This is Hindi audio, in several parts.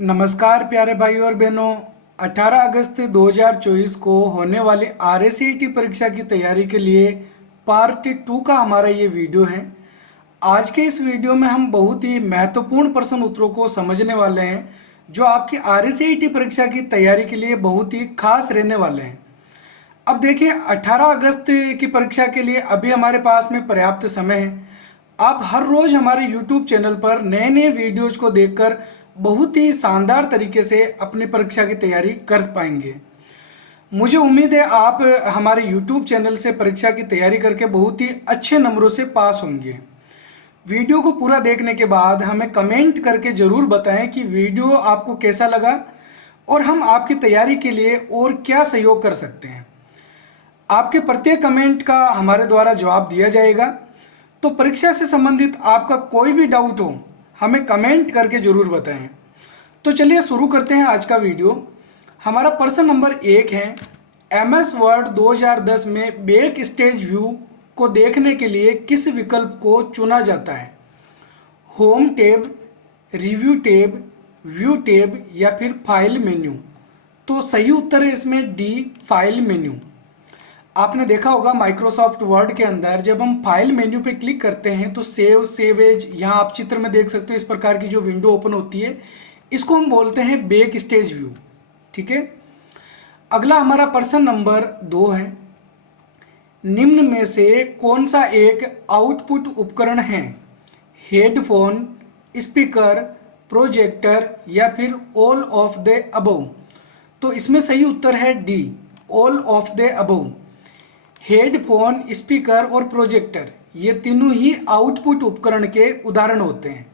नमस्कार प्यारे भाई और बहनों। 18 अगस्त 2024 को होने वाली RACET परीक्षा की तैयारी के लिए पार्ट 2 का हमारा ये वीडियो है। आज के इस वीडियो में हम बहुत ही महत्वपूर्ण प्रश्न उत्तरों को समझने वाले हैं जो आपकी RACET परीक्षा की तैयारी के लिए बहुत ही खास रहने वाले हैं। अब देखिए, 18 अगस्त की परीक्षा के लिए अभी हमारे पास में पर्याप्त समय है। आप हर रोज़ हमारे YouTube चैनल पर नए नए वीडियोज को देखकर बहुत ही शानदार तरीके से अपनी परीक्षा की तैयारी कर पाएंगे। मुझे उम्मीद है आप हमारे YouTube चैनल से परीक्षा की तैयारी करके बहुत ही अच्छे नंबरों से पास होंगे। वीडियो को पूरा देखने के बाद हमें कमेंट करके ज़रूर बताएं कि वीडियो आपको कैसा लगा और हम आपकी तैयारी के लिए और क्या सहयोग कर सकते हैं। आपके प्रत्येक कमेंट का हमारे द्वारा जवाब दिया जाएगा। तो परीक्षा से संबंधित आपका कोई भी डाउट हो हमें कमेंट करके ज़रूर बताएं। तो चलिए शुरू करते हैं आज का वीडियो। हमारा प्रश्न नंबर 1 है, MS वर्ड 2010 में बैक स्टेज व्यू को देखने के लिए किस विकल्प को चुना जाता है? Home tab, review tab, view tab या फिर फाइल मेन्यू। तो सही उत्तर है इसमें डी, फाइल मेन्यू। आपने देखा होगा माइक्रोसॉफ्ट वर्ड के अंदर जब हम फाइल मेन्यू पे क्लिक करते हैं तो सेव एज, यहाँ आप चित्र में देख सकते हो इस प्रकार की जो विंडो ओपन होती है, इसको हम बोलते हैं बैक स्टेज व्यू। ठीक है। अगला हमारा प्रश्न नंबर 2 है, निम्न में से कौन सा एक आउटपुट उपकरण है? हेडफोन, स्पीकर, प्रोजेक्टर या फिर ऑल ऑफ द अबव। तो इसमें सही उत्तर है D, all of the above. Headphone, speaker और प्रोजेक्टर ये तीनों ही आउटपुट उपकरण के उदाहरण होते हैं।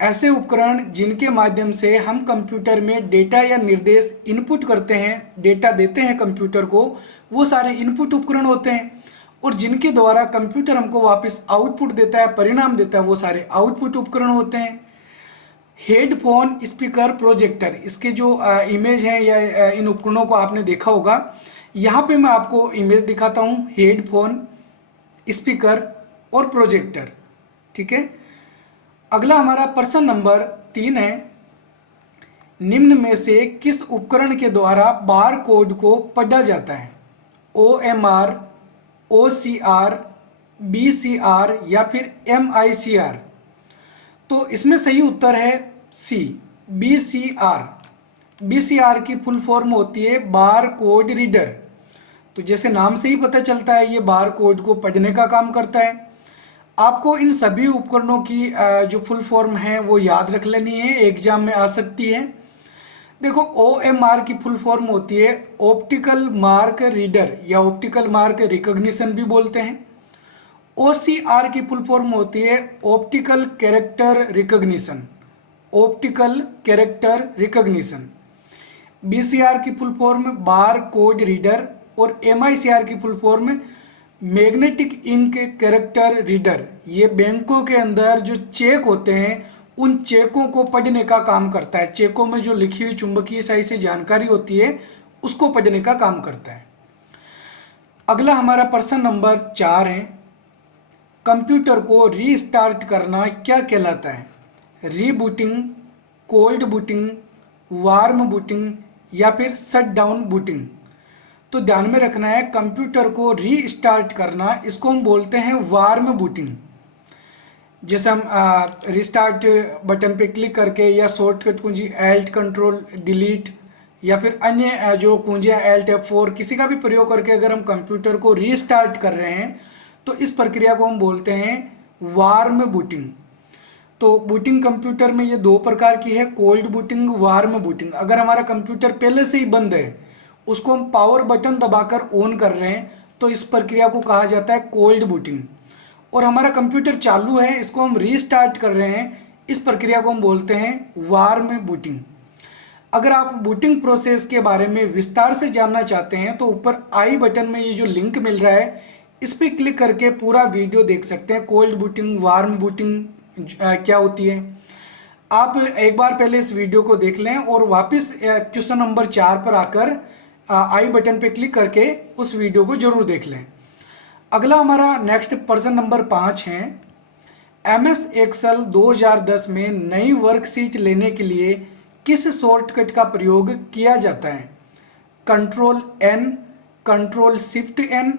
ऐसे उपकरण जिनके माध्यम से हम कंप्यूटर में डेटा या निर्देश इनपुट करते हैं, डेटा देते हैं कंप्यूटर को, वो सारे इनपुट उपकरण होते हैं। और जिनके द्वारा कंप्यूटर हमको वापस आउटपुट देता है, परिणाम देता है, वो सारे आउटपुट उपकरण होते हैं। हेडफोन, स्पीकर, प्रोजेक्टर, इसके जो इमेज हैं या इन उपकरणों को आपने देखा होगा। यहाँ पे मैं आपको इमेज दिखाता हूँ, हेडफोन, स्पीकर और प्रोजेक्टर। ठीक है। अगला हमारा प्रश्न नंबर 3 है, निम्न में से किस उपकरण के द्वारा बार कोड को पढ़ा जाता है? OMR, OCR, BCR या फिर MICR। तो इसमें सही उत्तर है सी, BCR। BCR की फुल फॉर्म होती है बार कोड रीडर। तो जैसे नाम से ही पता चलता है ये बार कोड को पढ़ने का काम करता है। आपको इन सभी उपकरणों की जो फुल फॉर्म है वो याद रख लेनी है, एग्जाम में आ सकती है। देखो, OMR की फुल फॉर्म होती है ऑप्टिकल मार्क रीडर या ऑप्टिकल मार्क रिकॉग्निशन भी बोलते हैं। OCR की फुल फॉर्म होती है optical character recognition, optical character recognition. BCR की full form bar code reader और MICR की full form magnetic ink character reader. ये बैंकों के अंदर जो चेक होते हैं उन चेकों को पढ़ने का काम करता है। चेकों में जो लिखी हुई चुंबकीय शाही से जानकारी होती है उसको पढ़ने का काम करता है। अगला हमारा प्रश्न नंबर 4 है, कंप्यूटर को रीस्टार्ट करना क्या कहलाता है? Rebooting, cold booting, warm booting या फिर शट डाउन बूटिंग। तो ध्यान में रखना है, कंप्यूटर को रीस्टार्ट करना इसको हम बोलते हैं वार्म बूटिंग। जैसे हम रिस्टार्ट बटन पे क्लिक करके या शॉर्टकट कुंजी Alt कंट्रोल डिलीट या फिर अन्य जो कुंजियाँ Alt F4 किसी का भी प्रयोग करके अगर हम कंप्यूटर को रीस्टार्ट कर रहे हैं तो इस प्रक्रिया को हम बोलते हैं वार्म बूटिंग। तो बूटिंग कंप्यूटर में ये 2 प्रकार की है, कोल्ड बूटिंग, वार्म बूटिंग। अगर हमारा कंप्यूटर पहले से ही बंद है, उसको हम पावर बटन दबाकर ऑन कर रहे हैं तो इस प्रक्रिया को कहा जाता है कोल्ड बूटिंग। और हमारा कंप्यूटर चालू है, इसको हम रीस्टार्ट कर रहे हैं, इस प्रक्रिया को हम बोलते हैं वार्म बूटिंग। अगर आप बूटिंग प्रोसेस के बारे में विस्तार से जानना चाहते हैं तो ऊपर आई बटन में ये जो लिंक मिल रहा है इस पर क्लिक करके पूरा वीडियो देख सकते हैं। कोल्ड बूटिंग, वार्म बूटिंग क्या होती है, आप एक बार पहले इस वीडियो को देख लें और वापस क्वेश्चन नंबर 4 पर आकर आई बटन पे क्लिक करके उस वीडियो को जरूर देख लें। अगला हमारा नेक्स्ट प्रश्न नंबर 5 है, MS एक्सेल 2010 में नई वर्कशीट लेने के लिए किस शॉर्टकट का प्रयोग किया जाता है? Control N, control shift N,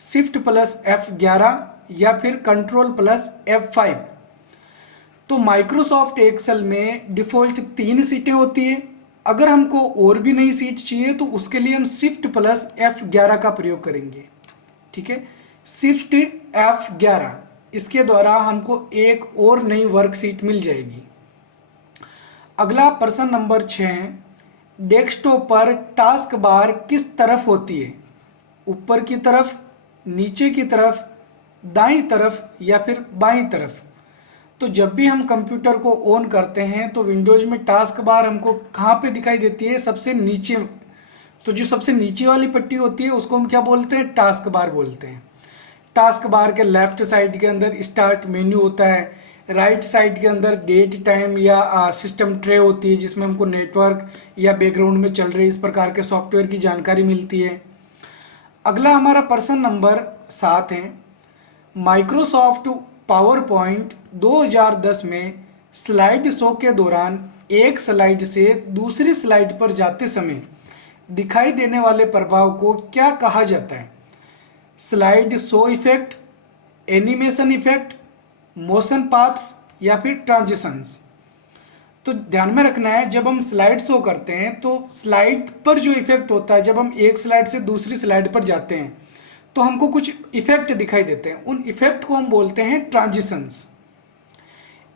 shift plus F11 या फिर कंट्रोल प्लस F5। तो माइक्रोसॉफ्ट एक्सेल में डिफ़ॉल्ट 3 सीटें होती है। अगर हमको और भी नई सीट चाहिए तो उसके लिए हम शिफ्ट प्लस F11 का प्रयोग करेंगे। ठीक है, शिफ्ट F11, इसके द्वारा हमको एक और नई वर्कशीट मिल जाएगी। अगला प्रश्न नंबर 6 है, डेस्कटॉप पर टास्क बार किस तरफ होती है? ऊपर की तरफ, नीचे की तरफ, दाईं तरफ या फिर बाईं तरफ? तो जब भी हम कंप्यूटर को ऑन करते हैं तो विंडोज़ में टास्क बार हमको कहाँ पे दिखाई देती है? सबसे नीचे। तो जो सबसे नीचे वाली पट्टी होती है उसको हम क्या बोलते हैं? टास्क बार बोलते हैं। टास्क बार के लेफ्ट साइड के अंदर स्टार्ट मेन्यू होता है, राइट साइड के अंदर डेट टाइम या सिस्टम ट्रे होती है जिसमें हमको नेटवर्क या बैकग्राउंड में चल रहे इस प्रकार के सॉफ्टवेयर की जानकारी मिलती है। अगला हमारा प्रश्न नंबर 7 है, माइक्रोसॉफ्ट पावर पॉइंट 2010 में स्लाइड शो के दौरान एक स्लाइड से दूसरी स्लाइड पर जाते समय दिखाई देने वाले प्रभाव को क्या कहा जाता है? Slide show effect, animation effect, motion paths या फिर ट्रांजिशंस? तो ध्यान में रखना है, जब हम स्लाइड शो करते हैं तो स्लाइड पर जो इफेक्ट होता है, जब हम एक स्लाइड से दूसरी स्लाइड पर जाते हैं तो हमको कुछ इफेक्ट दिखाई देते हैं, उन इफेक्ट को हम बोलते हैं ट्रांजिशंस।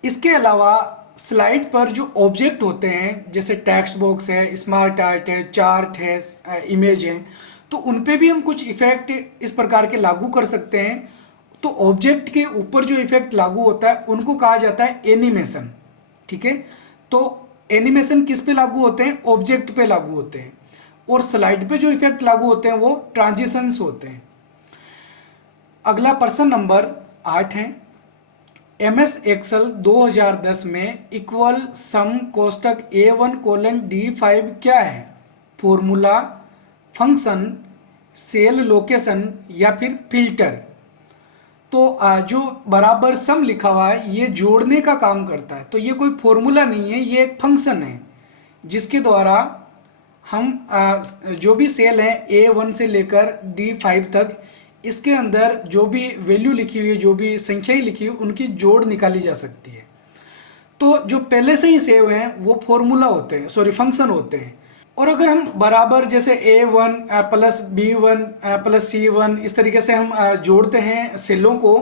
इसके अलावा स्लाइड पर जो ऑब्जेक्ट होते हैं जैसे टेक्स्ट बॉक्स है, स्मार्ट आर्ट है, चार्ट है, इमेज है, तो उन पे भी हम कुछ इफेक्ट इस प्रकार के लागू कर सकते हैं। तो ऑब्जेक्ट के ऊपर जो इफेक्ट लागू होता है उनको कहा जाता है एनिमेशन। ठीक है, तो एनिमेशन किस पे लागू होते हैं? ऑब्जेक्ट पे लागू होते हैं। और स्लाइड पे जो इफेक्ट लागू होते हैं वो ट्रांजिशंस होते हैं। अगला प्रश्न नंबर 8 है, MS एक्सेल 2010 में इक्वल सम कोष्टक A1:D5 क्या है? फॉर्मूला, फंक्शन, सेल लोकेशन या फिर फिल्टर? तो जो बराबर सम लिखा हुआ है ये जोड़ने का काम करता है। तो ये कोई फॉर्मूला नहीं है, ये एक फंक्शन है जिसके द्वारा हम जो भी सेल है A1 से लेकर D5 तक, इसके अंदर जो भी वैल्यू लिखी हुई है, जो भी संख्याएं लिखी हुई, उनकी जोड़ निकाली जा सकती है। तो जो पहले से ही सेव हैं वो फॉर्मूला होते हैं, सॉरी फंक्शन होते हैं। और अगर हम बराबर जैसे A1 plus B1 plus C1 इस तरीके से हम जोड़ते हैं सेलों को,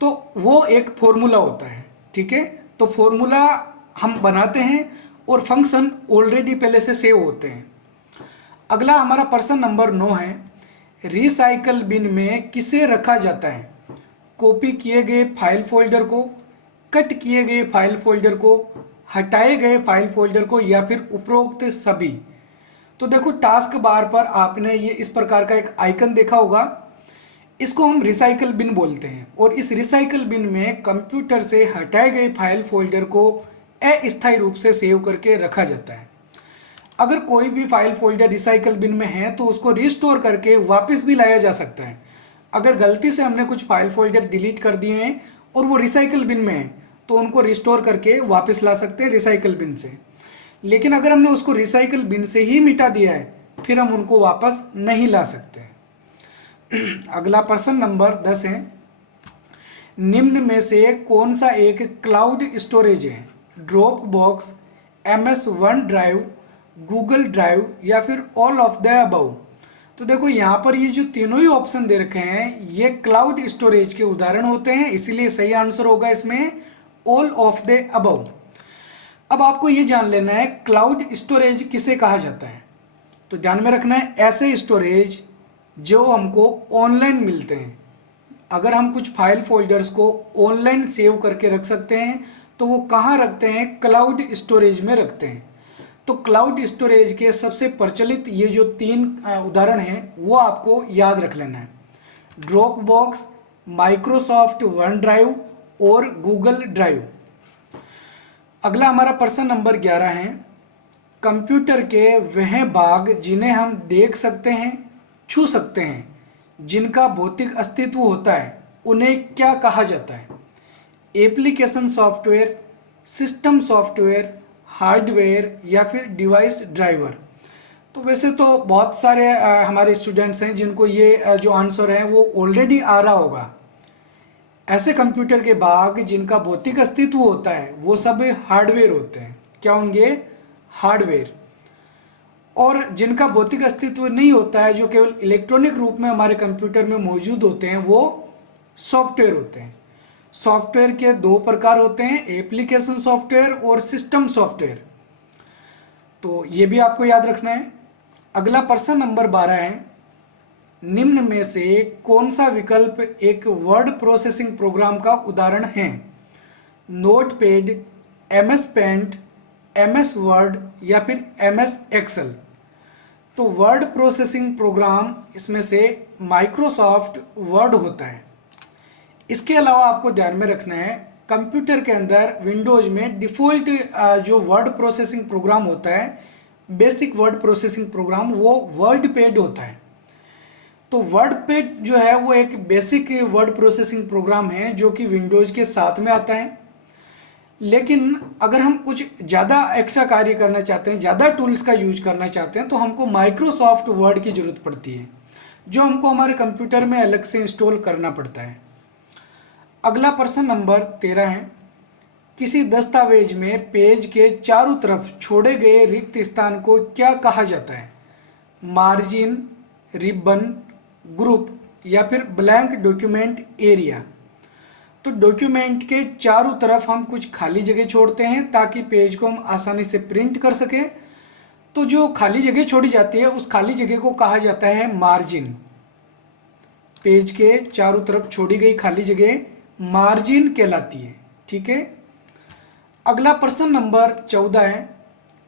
तो वो एक फॉर्मूला होता है। ठीक है, तो फॉर्मूला हम बनाते हैं और फंक्शन ऑलरेडी पहले से सेव होते हैं। अगला हमारा प्रश्न नंबर 9 है, रिसाइकल बिन में किसे रखा जाता है? कॉपी किए गए फाइल फोल्डर को, कट किए गए फाइल फोल्डर को, हटाए गए फाइल फोल्डर को या फिर उपरोक्त सभी? तो देखो, टास्क बार पर आपने ये इस प्रकार का एक आइकन देखा होगा, इसको हम रिसाइकल बिन बोलते हैं। और इस रिसाइकल बिन में कंप्यूटर से हटाए गए फाइल फोल्डर को अस्थायी रूप से सेव करके रखा जाता है। अगर कोई भी फाइल फोल्डर रिसाइकल बिन में है तो उसको रिस्टोर करके वापस भी लाया जा सकता है। अगर गलती से हमने कुछ फाइल फोल्डर डिलीट कर दिए हैं और वो रिसाइकल बिन में है तो उनको रिस्टोर करके वापस ला सकते हैं रिसाइकल बिन से। लेकिन अगर हमने उसको रिसाइकल बिन से ही मिटा दिया है फिर हम उनको वापस नहीं ला सकते। अगला प्रश्न नंबर 10 है, निम्न में से कौन सा एक क्लाउड स्टोरेज है? Drop box, MS one drive, Google drive या फिर ऑल ऑफ द अबव? तो देखो, यहाँ पर ये जो तीनों ही ऑप्शन दे रखे हैं ये क्लाउड स्टोरेज के उदाहरण होते हैं, इसीलिए सही आंसर होगा इसमें ऑल ऑफ द अबव। अब आपको ये जान लेना है क्लाउड स्टोरेज किसे कहा जाता है। तो ध्यान में रखना है, ऐसे स्टोरेज जो हमको ऑनलाइन मिलते हैं। अगर हम कुछ फाइल फोल्डर्स को ऑनलाइन सेव करके रख सकते हैं तो वो कहाँ रखते हैं? क्लाउड स्टोरेज में रखते हैं। तो क्लाउड स्टोरेज के सबसे प्रचलित ये जो 3 उदाहरण हैं वो आपको याद रख लेना है, drop box, Microsoft one drive और गूगल ड्राइव। अगला हमारा प्रश्न नंबर 11 है, कंप्यूटर के वह भाग जिन्हें हम देख सकते हैं, छू सकते हैं, जिनका भौतिक अस्तित्व होता है, उन्हें क्या कहा जाता है? Application software, system software, hardware या फिर डिवाइस ड्राइवर। तो वैसे तो बहुत सारे हमारे स्टूडेंट्स हैं जिनको ये जो आंसर है वो ऑलरेडी आ रहा होगा। ऐसे कंप्यूटर के भाग जिनका भौतिक अस्तित्व होता है वो सब हार्डवेयर होते हैं। क्या होंगे? हार्डवेयर। और जिनका भौतिक अस्तित्व नहीं होता है, जो केवल इलेक्ट्रॉनिक रूप में हमारे कंप्यूटर में मौजूद होते हैं, वो सॉफ्टवेयर होते हैं। सॉफ्टवेयर के दो प्रकार होते हैं, एप्लीकेशन सॉफ्टवेयर और सिस्टम सॉफ्टवेयर। तो ये भी आपको याद रखना है। अगला प्रश्न नंबर 12 है, निम्न में से कौन सा विकल्प एक वर्ड प्रोसेसिंग प्रोग्राम का उदाहरण है? Notepad, MS paint, MS word या फिर एमएस एक्सेल। तो वर्ड प्रोसेसिंग प्रोग्राम इसमें से माइक्रोसॉफ्ट वर्ड होता है। इसके अलावा आपको ध्यान में रखना है, कंप्यूटर के अंदर विंडोज में डिफ़ॉल्ट जो वर्ड प्रोसेसिंग प्रोग्राम होता है, बेसिक वर्ड प्रोसेसिंग प्रोग्राम, वो वर्डपैड होता है। तो वर्डपैड जो है वो एक बेसिक वर्ड प्रोसेसिंग प्रोग्राम है जो कि विंडोज़ के साथ में आता है। लेकिन अगर हम कुछ ज़्यादा एक्स्ट्रा कार्य करना चाहते हैं, ज़्यादा टूल्स का यूज करना चाहते हैं, तो हमको माइक्रोसॉफ्ट वर्ड की ज़रूरत पड़ती है, जो हमको हमारे कंप्यूटर में अलग से इंस्टॉल करना पड़ता है। अगला प्रश्न नंबर 13 है, किसी दस्तावेज में पेज के चारों तरफ छोड़े गए रिक्त स्थान को क्या कहा जाता है? मार्जिन, रिबन, ग्रुप या फिर ब्लैंक डॉक्यूमेंट एरिया। तो डॉक्यूमेंट के चारों तरफ हम कुछ खाली जगह छोड़ते हैं ताकि पेज को हम आसानी से प्रिंट कर सकें। तो जो खाली जगह छोड़ी जाती है उस खाली जगह को कहा जाता है मार्जिन। पेज के चारों तरफ छोड़ी गई खाली जगह मार्जिन कहलाती है। ठीक है। अगला प्रश्न नंबर 14 है,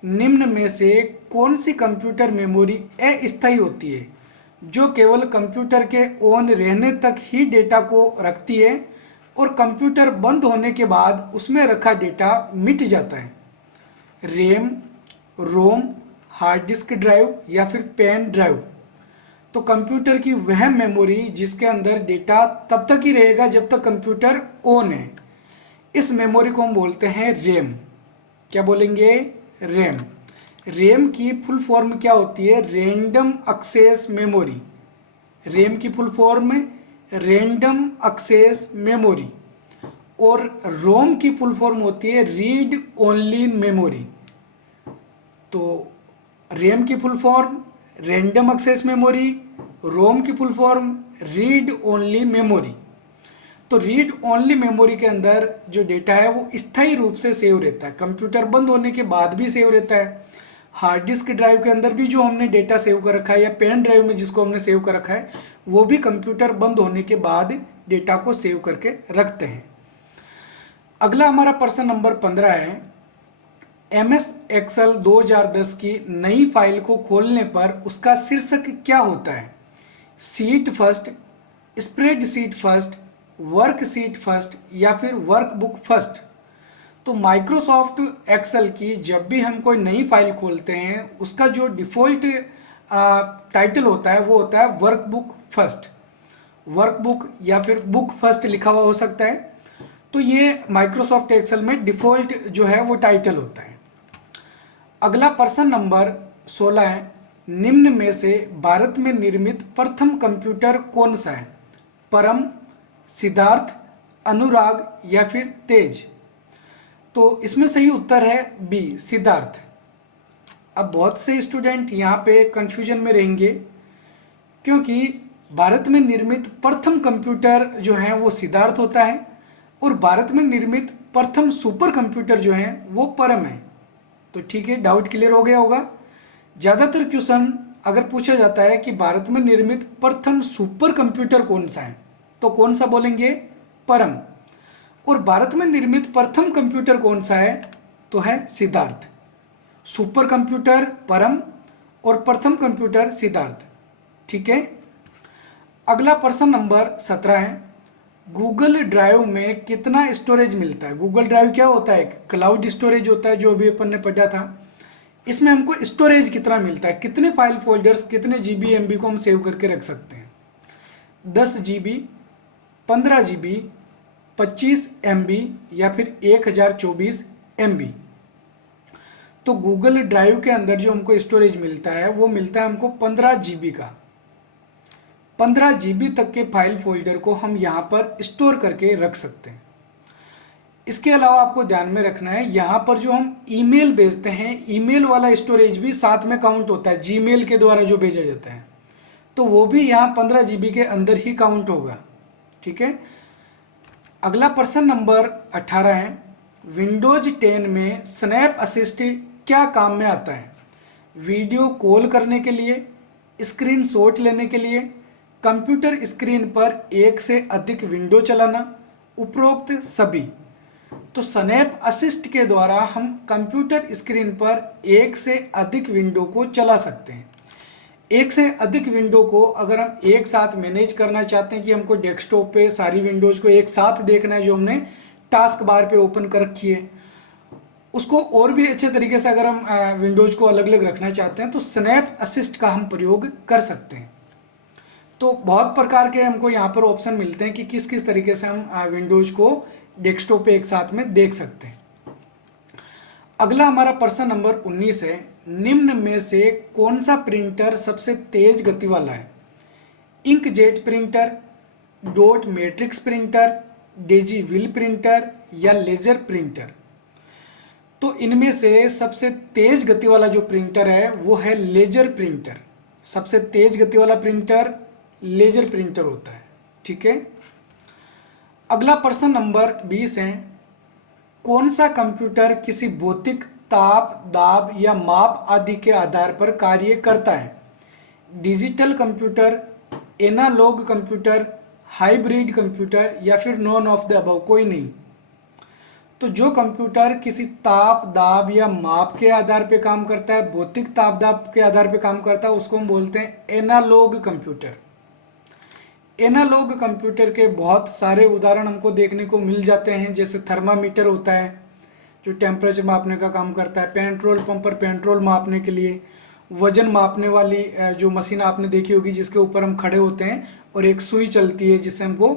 निम्न में से कौन सी कंप्यूटर मेमोरी अस्थायी होती है, जो केवल कंप्यूटर के ऑन रहने तक ही डेटा को रखती है और कंप्यूटर बंद होने के बाद उसमें रखा डेटा मिट जाता है? रैम, रोम, हार्ड डिस्क ड्राइव या फिर पेन ड्राइव। तो कंप्यूटर की वह मेमोरी जिसके अंदर डेटा तब तक ही रहेगा जब तक कंप्यूटर ऑन है, इस मेमोरी को हम बोलते हैं रैम। क्या बोलेंगे? रैम। रैम की फुल फॉर्म क्या होती है? Random access memory. रैम की full form random access memory. और रोम की फुल फॉर्म होती है रीड ओनली मेमोरी। तो रैम की full form random access memory, ROM की full form read only memory. तो रीड ओनली मेमोरी के अंदर जो डेटा है वो स्थायी रूप से सेव रहता है, कंप्यूटर बंद होने के बाद भी सेव रहता है। हार्ड डिस्क ड्राइव के अंदर भी जो हमने डेटा सेव कर रखा है, या पेन ड्राइव में जिसको हमने सेव कर रखा है, वो भी कंप्यूटर बंद होने के बाद डेटा को सेव करके रखते हैं। अगला हमारा प्रश्न नंबर 15 है, एमएस एक्सेल 2010 की नई फाइल को खोलने पर उसका शीर्षक क्या होता है? Seat first, spread seat first, work seat first या फिर वर्कबुक फर्स्ट। तो माइक्रोसॉफ्ट एक्सेल की जब भी हम कोई नई फाइल खोलते हैं उसका जो डिफ़ॉल्ट टाइटल होता है वो होता है वर्कबुक फर्स्ट। वर्कबुक या फिर बुक फर्स्ट लिखा हुआ हो सकता है। तो ये माइक्रोसॉफ्ट एक्सेल में डिफ़ॉल्ट जो है वो टाइटल होता है। अगला प्रश्न नंबर 16 है, निम्न में से भारत में निर्मित प्रथम कंप्यूटर कौन सा है? परम, सिद्धार्थ, अनुराग या फिर तेज। तो इसमें सही उत्तर है बी, सिद्धार्थ। अब बहुत से स्टूडेंट यहाँ पे कंफ्यूजन में रहेंगे, क्योंकि भारत में निर्मित प्रथम कंप्यूटर जो है वो सिद्धार्थ होता है और भारत में निर्मित प्रथम सुपर कंप्यूटर जो है वो परम है। तो ठीक है, डाउट क्लियर हो गया होगा। ज़्यादातर क्वेश्चन अगर पूछा जाता है कि भारत में निर्मित प्रथम सुपर कंप्यूटर कौन सा है, तो कौन सा बोलेंगे? परम। और भारत में निर्मित प्रथम कंप्यूटर कौन सा है? तो है सिद्धार्थ। सुपर कंप्यूटर परम और प्रथम कंप्यूटर सिद्धार्थ। ठीक है। अगला प्रश्न नंबर 17 है, गूगल ड्राइव में कितना स्टोरेज मिलता है? गूगल ड्राइव क्या होता है? क्लाउड स्टोरेज होता है, जो अभी अपन ने पढ़ा था। इसमें हमको स्टोरेज कितना मिलता है? कितने फाइल फोल्डर्स, कितने जीबी एमबी को हम सेव करके रख सकते हैं? 10 जीबी, 15 जीबी, 25 एमबी या फिर 1024 एमबी। तो गूगल ड्राइव के अंदर जो हमको स्टोरेज मिलता है वो मिलता है हमको 15 GB का। 15 GB तक के फाइल फोल्डर को हम यहाँ पर स्टोर करके रख सकते हैं। इसके अलावा आपको ध्यान में रखना है, यहाँ पर जो हम ईमेल भेजते हैं, ईमेल वाला स्टोरेज भी साथ में काउंट होता है। जीमेल के द्वारा जो भेजा जाता है तो वो भी यहाँ 15 GB के अंदर ही काउंट होगा। ठीक है। अगला प्रश्न नंबर 18 है, विंडोज 10 में स्नैप असिस्ट क्या काम में आता है? वीडियो कॉल करने के लिए, स्क्रीनशॉट लेने के लिए, कंप्यूटर स्क्रीन पर एक से अधिक विंडो चलाना, उपरोक्त सभी। तो स्नैप असिस्ट के द्वारा हम कंप्यूटर स्क्रीन पर एक से अधिक विंडो को चला सकते हैं। एक से अधिक विंडो को अगर हम एक साथ मैनेज करना चाहते हैं कि हमको डेस्कटॉप पे सारी विंडोज़ को एक साथ देखना है जो हमने टास्क बार पे ओपन कर रखी है, उसको और भी अच्छे तरीके से अगर हम विंडोज़ को अलग अलग रखना चाहते हैं तो स्नैप असिस्ट का हम प्रयोग कर सकते हैं। तो बहुत प्रकार के हमको यहाँ पर ऑप्शन मिलते हैं कि किस किस तरीके से हम विंडोज़ को डेस्कटॉप पे एक साथ में देख सकते हैं। अगला हमारा प्रश्न नंबर 19 है, निम्न में से कौन सा प्रिंटर सबसे तेज गति वाला है? Inkjet printer, dot matrix printer, Daisy wheel printer या लेजर प्रिंटर? तो इनमें से सबसे तेज गति वाला जो प्रिंटर है वो है लेजर प्रिंटर। सबसे तेज गति वाला प्रिंटर लेजर प्रिंटर होता है। ठीक है। अगला प्रश्न नंबर 20 है, कौन सा कंप्यूटर किसी भौतिक ताप, दाब या माप आदि के आधार पर कार्य करता है? Digital computer, analog computer, hybrid computer या फिर नॉन ऑफ द अबव, कोई नहीं। तो जो कंप्यूटर किसी ताप, दाब या माप के आधार पे काम करता है, भौतिक ताप दाब के आधार पे काम करता है, उसको हम बोलते हैं एनालॉग कंप्यूटर। एनालॉग कंप्यूटर के बहुत सारे उदाहरण हमको देखने को मिल जाते हैं, जैसे थर्मामीटर होता है जो टेम्परेचर मापने का काम करता है, पेट्रोल पंप पर पेट्रोल मापने के लिए, वजन मापने वाली जो मशीन आपने देखी होगी जिसके ऊपर हम खड़े होते हैं और एक सुई चलती है जिससे हमको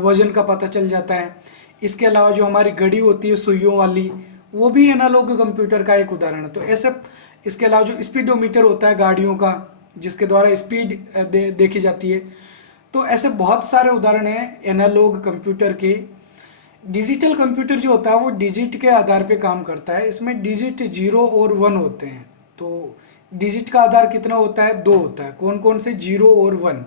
वजन का पता चल जाता है। इसके अलावा जो हमारी घड़ी होती है सुइयों वाली, वो भी एनालॉग कंप्यूटर का एक उदाहरण है। तो ऐसे इसके अलावा जो स्पीडोमीटर होता है गाड़ियों का, जिसके द्वारा स्पीड देखी जाती है। तो ऐसे बहुत सारे उदाहरण हैं एनालॉग कंप्यूटर के। डिजिटल कंप्यूटर जो होता है वो डिजिट के आधार पे काम करता है। इसमें डिजिट 0 और 1 होते हैं। तो डिजिट का आधार कितना होता है? 2 होता है। कौन कौन से? 0 और 1।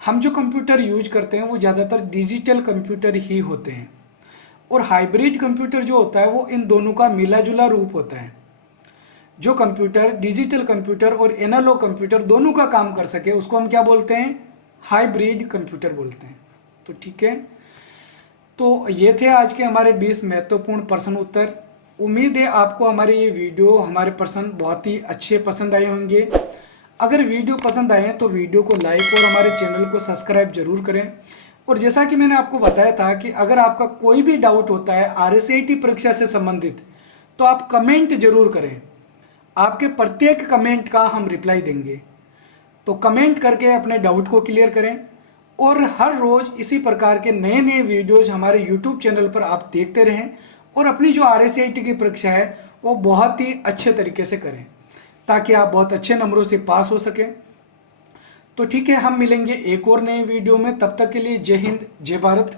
हम जो कंप्यूटर यूज करते हैं वो ज़्यादातर डिजिटल कंप्यूटर ही होते हैं। और हाइब्रिड कंप्यूटर जो होता है वो इन दोनों का मिला जुला रूप होता है। जो कंप्यूटर डिजिटल कंप्यूटर और एनालॉग कंप्यूटर दोनों का काम कर सके उसको हम क्या बोलते हैं? हाइब्रिड कंप्यूटर बोलते हैं। तो ठीक है। तो ये थे आज के हमारे 20 महत्वपूर्ण प्रश्न उत्तर। उम्मीद है आपको हमारे ये वीडियो, हमारे प्रश्न बहुत ही अच्छे पसंद आए होंगे। अगर वीडियो पसंद आए तो वीडियो को लाइक और हमारे चैनल को सब्सक्राइब जरूर करें। और जैसा कि मैंने आपको बताया था कि अगर आपका कोई भी डाउट होता है RSAT परीक्षा से संबंधित तो आप कमेंट जरूर करें। आपके प्रत्येक कमेंट का हम रिप्लाई देंगे। तो कमेंट करके अपने डाउट को क्लियर करें और हर रोज़ इसी प्रकार के नए नए वीडियोज़ हमारे YouTube चैनल पर आप देखते रहें और अपनी जो RSAT की परीक्षा है वो बहुत ही अच्छे तरीके से करें ताकि आप बहुत अच्छे नंबरों से पास हो सकें। तो ठीक है, हम मिलेंगे एक और नए वीडियो में। तब तक के लिए जय हिंद, जय भारत।